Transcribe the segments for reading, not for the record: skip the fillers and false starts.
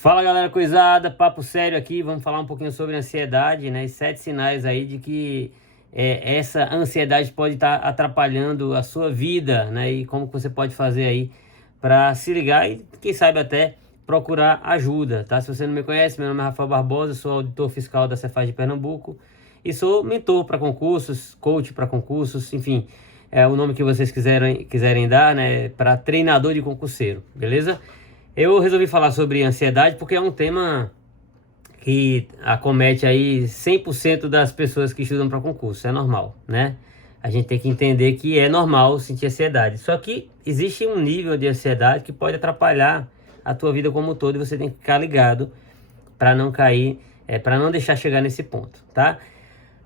Fala galera coisada, papo sério aqui, vamos falar um pouquinho sobre ansiedade, né? E 7 sinais aí de que essa ansiedade pode estar atrapalhando a sua vida, né? E como que você pode fazer aí para se ligar e quem sabe até procurar ajuda, tá? Se você não me conhece, meu nome é Rafael Barbosa, sou auditor fiscal da Cefaz de Pernambuco e sou mentor para concursos, coach para concursos, enfim, é o nome que vocês quiserem dar, né? Para treinador de concurseiro, beleza? Eu resolvi falar sobre ansiedade porque é um tema que acomete aí 100% das pessoas que estudam para concurso, é normal, né? A gente tem que entender que é normal sentir ansiedade. Só que existe um nível de ansiedade que pode atrapalhar a tua vida como um todo e você tem que ficar ligado para não cair, para não deixar chegar nesse ponto, tá?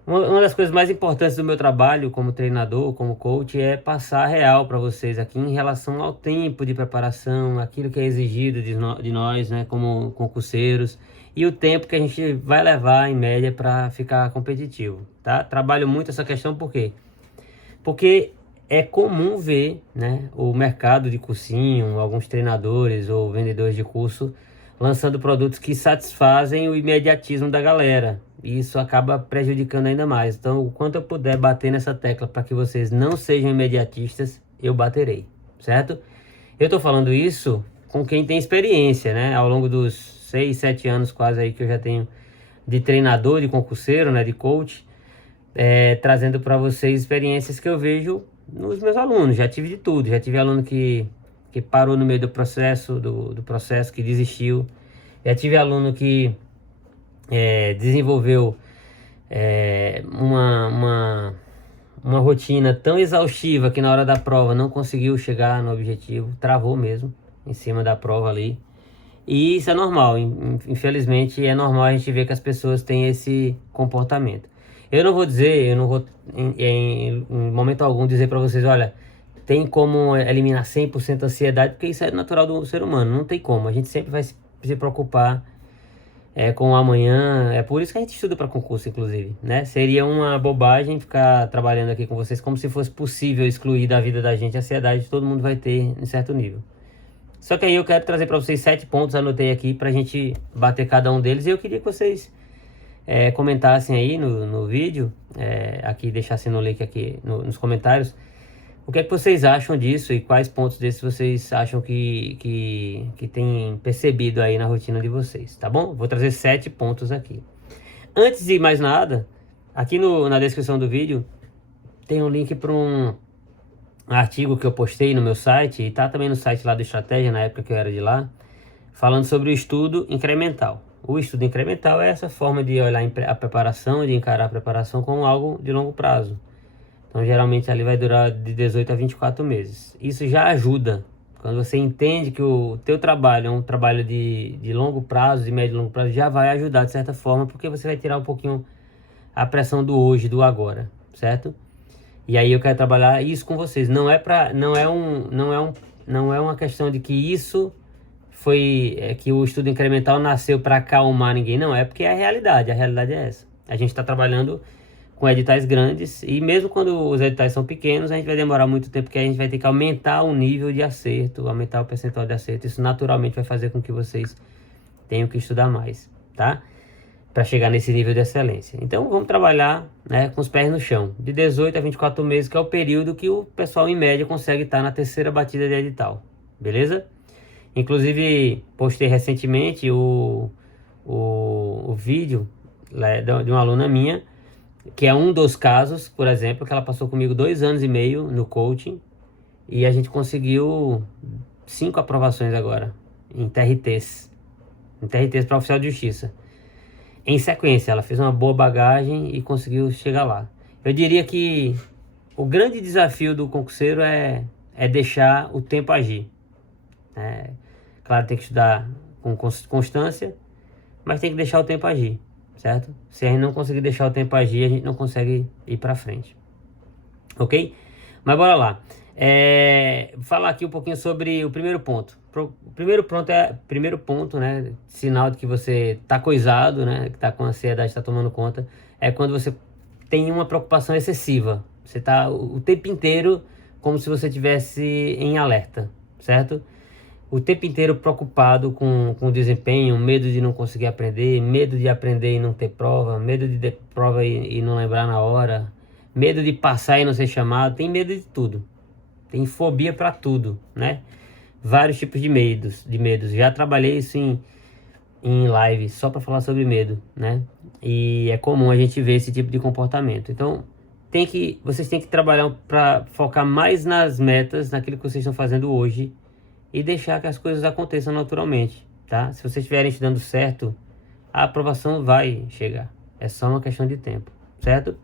Uma das coisas mais importantes do meu trabalho como treinador, como coach, é passar a real para vocês aqui em relação ao tempo de preparação, aquilo que é exigido de nós, né, como concurseiros, e o tempo que a gente vai levar em média para ficar competitivo, tá? Trabalho muito essa questão por quê? Porque é comum ver, né, o mercado de cursinho, alguns treinadores ou vendedores de curso lançando produtos que satisfazem o imediatismo da galera. E isso acaba prejudicando ainda mais. Então, o quanto eu puder bater nessa tecla para que vocês não sejam imediatistas, eu baterei, certo? Eu tô falando isso com quem tem experiência, né? Ao longo dos 6, 7 anos quase aí que eu já tenho de treinador, de concurseiro, né? De coach, trazendo para vocês experiências que eu vejo nos meus alunos. Já tive de tudo. Já tive aluno que parou no meio do processo, do processo, que desistiu. Já tive aluno que desenvolveu uma rotina tão exaustiva que na hora da prova não conseguiu chegar no objetivo, travou mesmo em cima da prova ali. E isso é normal, infelizmente é normal a gente ver que as pessoas têm esse comportamento. Eu não vou em momento algum dizer para vocês, olha, tem como eliminar 100% a ansiedade, porque isso é natural do ser humano, não tem como. A gente sempre vai se preocupar com o amanhã. É por isso que a gente estuda para concurso, inclusive, né? Seria uma bobagem ficar trabalhando aqui com vocês como se fosse possível excluir da vida da gente a ansiedade. Todo mundo vai ter em certo nível. Só que aí eu quero trazer para vocês 7 pontos, anotei aqui, para a gente bater cada um deles. E eu queria que vocês comentassem aí no vídeo, aqui, deixassem no link aqui nos comentários, o que é que vocês acham disso e quais pontos desses vocês acham que tem percebido aí na rotina de vocês, tá bom? Vou trazer 7 pontos aqui. Antes de mais nada, aqui na descrição do vídeo tem um link para um artigo que eu postei no meu site, e tá também no site lá do Estratégia, na época que eu era de lá, falando sobre o estudo incremental. O estudo incremental é essa forma de olhar a preparação, de encarar a preparação como algo de longo prazo. Então, geralmente, ali vai durar de 18 a 24 meses. Isso já ajuda. Quando você entende que o teu trabalho é um trabalho de longo prazo, de médio e longo prazo, já vai ajudar de certa forma, porque você vai tirar um pouquinho a pressão do hoje, do agora, certo? E aí eu quero trabalhar isso com vocês. Não é uma questão de que isso que o estudo incremental nasceu para acalmar ninguém. Não, é porque é a realidade é essa. A gente está trabalhando com editais grandes, e mesmo quando os editais são pequenos, a gente vai demorar muito tempo, porque a gente vai ter que aumentar o nível de acerto, aumentar o percentual de acerto. Isso naturalmente vai fazer com que vocês tenham que estudar mais, tá? Para chegar nesse nível de excelência. Então vamos trabalhar, né, com os pés no chão, de 18 a 24 meses, que é o período que o pessoal em média consegue estar na terceira batida de edital, beleza? Inclusive postei recentemente o vídeo de uma aluna minha, que é um dos casos, por exemplo, que ela passou comigo 2 anos e meio no coaching, e a gente conseguiu 5 aprovações agora, em TRTs para oficial de justiça. Em sequência, ela fez uma boa bagagem e conseguiu chegar lá. Eu diria que o grande desafio do concurseiro é deixar o tempo agir. Claro, tem que estudar com constância, mas tem que deixar o tempo agir, certo? Se a gente não conseguir deixar o tempo agir, a gente não consegue ir para frente, ok? Mas bora lá. Falar aqui um pouquinho sobre o primeiro ponto. O primeiro ponto, né? Sinal de que você tá coisado, né? Que tá com ansiedade, tá tomando conta, é quando você tem uma preocupação excessiva. Você tá o tempo inteiro como se você tivesse em alerta, certo? o tempo inteiro preocupado com o desempenho, medo de não conseguir aprender, medo de aprender e não ter prova, medo de ter prova e não lembrar na hora, medo de passar e não ser chamado, tem medo de tudo, tem fobia para tudo, né? Vários tipos de medos. Já trabalhei isso em live só para falar sobre medo, né? E é comum a gente ver esse tipo de comportamento. Então, vocês têm que trabalhar para focar mais nas metas, naquilo que vocês estão fazendo hoje, e deixar que as coisas aconteçam naturalmente, tá? Se vocês estiverem estudando certo, a aprovação vai chegar. É só uma questão de tempo, certo?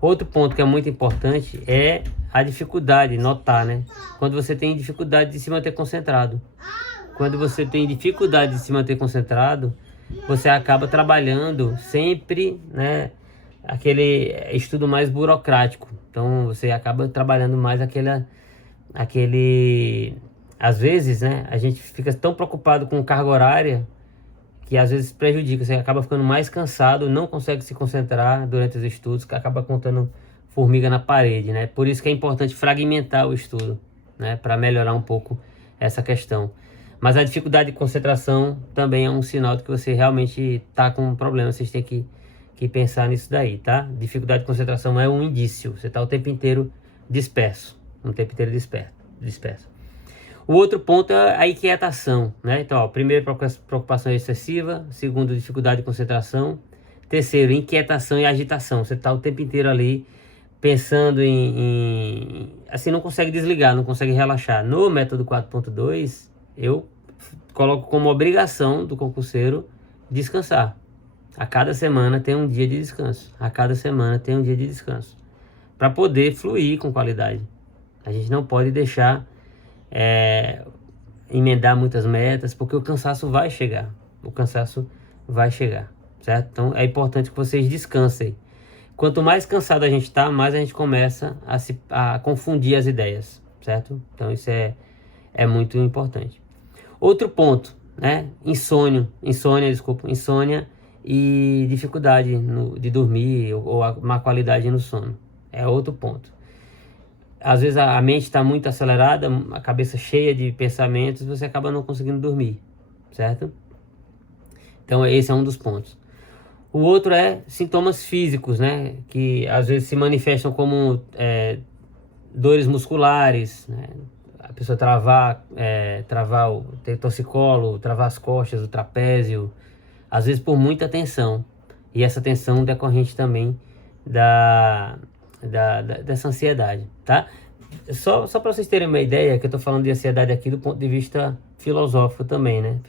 Outro ponto que é muito importante é a dificuldade, notar, né? Quando você tem dificuldade de se manter concentrado. Quando você tem dificuldade de se manter concentrado, você acaba trabalhando sempre, né? Aquele estudo mais burocrático. Então, você acaba trabalhando mais às vezes, né, a gente fica tão preocupado com carga horária que às vezes prejudica. Você acaba ficando mais cansado, não consegue se concentrar durante os estudos, que acaba contando formiga na parede, né? Por isso que é importante fragmentar o estudo, né, para melhorar um pouco essa questão. Mas a dificuldade de concentração também é um sinal de que você realmente está com um problema. Vocês têm que pensar nisso daí, tá? Dificuldade de concentração é um indício. Você está o tempo inteiro disperso, disperso. O outro ponto é a inquietação, né? Então, ó, primeiro, preocupação excessiva. Segundo, dificuldade de concentração. Terceiro, inquietação e agitação. Você está o tempo inteiro ali pensando assim, não consegue desligar, não consegue relaxar. No método 4.2, eu coloco como obrigação do concurseiro descansar. A cada semana tem um dia de descanso. Para poder fluir com qualidade. A gente não pode deixar emendar muitas metas, porque o cansaço vai chegar. Certo? Então é importante que vocês descansem. Quanto mais cansado a gente está, mais a gente começa a confundir as ideias, certo? Então isso é muito importante. Outro ponto, né? Insônia e dificuldade de dormir ou a má qualidade no sono. É outro ponto. Às vezes a mente está muito acelerada, a cabeça cheia de pensamentos, você acaba não conseguindo dormir, certo? Então esse é um dos pontos. O outro é sintomas físicos, né? Que às vezes se manifestam como dores musculares, né? A pessoa ter torcicolo, travar as costas, o trapézio, às vezes por muita tensão. E essa tensão decorrente também dessa ansiedade, tá? Só para vocês terem uma ideia, que eu tô falando de ansiedade aqui do ponto de vista filosófico também, né?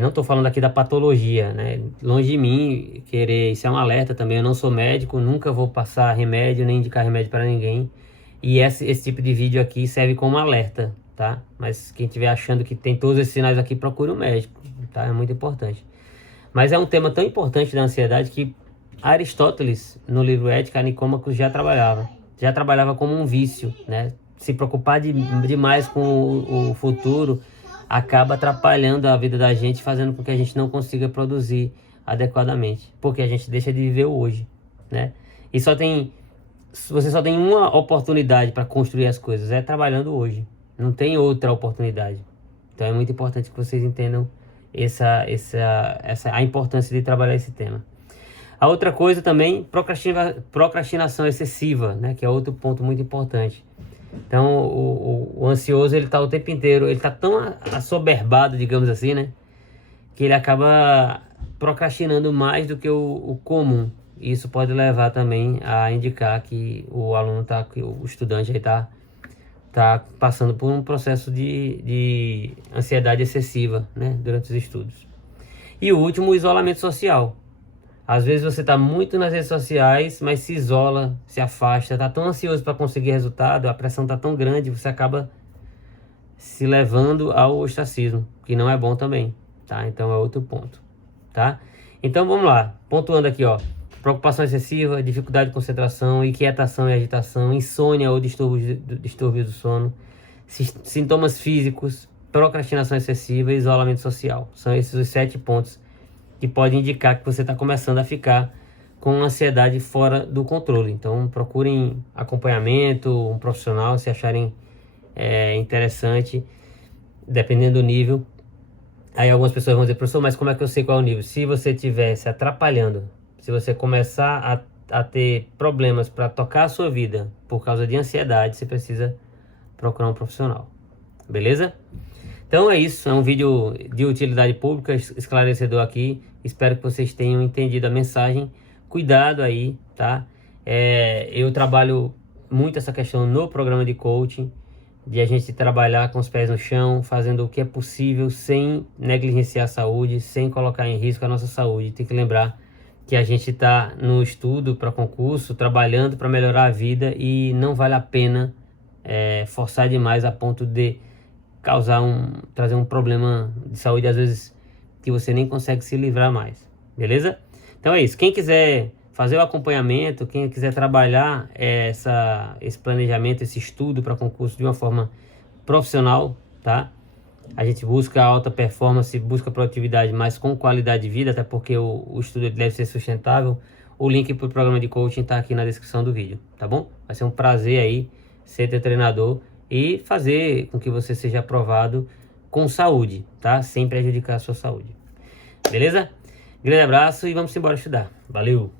Não tô falando aqui da patologia, né? Longe de mim querer, isso é um alerta também, eu não sou médico, nunca vou passar remédio, nem indicar remédio para ninguém. E esse tipo de vídeo aqui serve como alerta, tá? Mas quem estiver achando que tem todos esses sinais aqui, procure um médico, tá? É muito importante. Mas é um tema tão importante da ansiedade que Aristóteles, no livro Ética, Nicômaco, já trabalhava como um vício, né? Se preocupar demais com o futuro acaba atrapalhando a vida da gente, fazendo com que a gente não consiga produzir adequadamente, porque a gente deixa de viver o hoje, né? E você só tem uma oportunidade para construir as coisas, é trabalhando hoje. Não tem outra oportunidade. Então é muito importante que vocês entendam a importância de trabalhar esse tema. A outra coisa também, procrastinação excessiva, né? Que é outro ponto muito importante. Então, o ansioso, ele está o tempo inteiro, ele está tão assoberbado, digamos assim, né? Que ele acaba procrastinando mais do que o comum. Isso pode levar também a indicar que que o estudante aí tá passando por um processo de ansiedade excessiva, né? Durante os estudos. E o último, o isolamento social. Às vezes você está muito nas redes sociais, mas se isola, se afasta, está tão ansioso para conseguir resultado, a pressão está tão grande, você acaba se levando ao ostracismo, que não é bom também, tá? Então é outro ponto, tá? Então vamos lá, pontuando aqui, ó. Preocupação excessiva, dificuldade de concentração, inquietação e agitação, insônia ou distúrbios do sono, sintomas físicos, procrastinação excessiva e isolamento social. São esses os 7 pontos que pode indicar que você está começando a ficar com ansiedade fora do controle. Então procurem acompanhamento, um profissional, se acharem interessante. dependendo do nível. Aí algumas pessoas vão dizer, professor, mas como é que eu sei qual é o nível? Se você estiver se atrapalhando, se você começar a ter problemas para tocar a sua vida por causa de ansiedade, você precisa procurar um profissional. Beleza? Então é isso, é um vídeo de utilidade pública, esclarecedor aqui. Espero que vocês tenham entendido a mensagem. Cuidado aí, tá? Eu trabalho muito essa questão no programa de coaching, de a gente trabalhar com os pés no chão, fazendo o que é possível sem negligenciar a saúde, sem colocar em risco a nossa saúde. Tem que lembrar que a gente está no estudo para concurso, trabalhando para melhorar a vida, e não vale a pena forçar demais a ponto de trazer um problema de saúde, às vezes, que você nem consegue se livrar mais. Beleza? Então é isso. Quem quiser fazer o acompanhamento, quem quiser trabalhar esse planejamento, esse estudo para concurso de uma forma profissional, tá? A gente busca alta performance, busca produtividade, mas com qualidade de vida, até porque o estudo deve ser sustentável. O link para o programa de coaching está aqui na descrição do vídeo, tá bom? Vai ser um prazer aí ser teu treinador e fazer com que você seja aprovado com saúde, tá? Sem prejudicar a sua saúde. Beleza? Grande abraço e vamos embora estudar. Valeu!